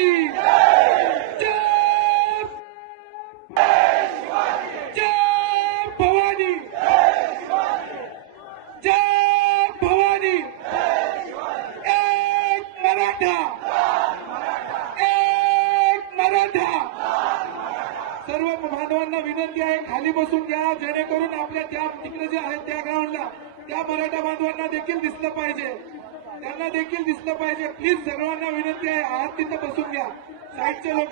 की जय भवानी, जय भवानी, एक मराठा, एक मराठा। सर्व बांधवांना विनंती आहे, खाली बसून घ्या, जेणेकरून आपल्या त्या तिकडे जे आहेत त्या ग्राउंडला त्या मराठा बांधवांना देखील दिसलं पाहिजे, त्यांना देखील दिसलं पाहिजे। प्लीज सर्वांना विनंती आहे, आत तिथं बसून घ्या, साईडचे लोक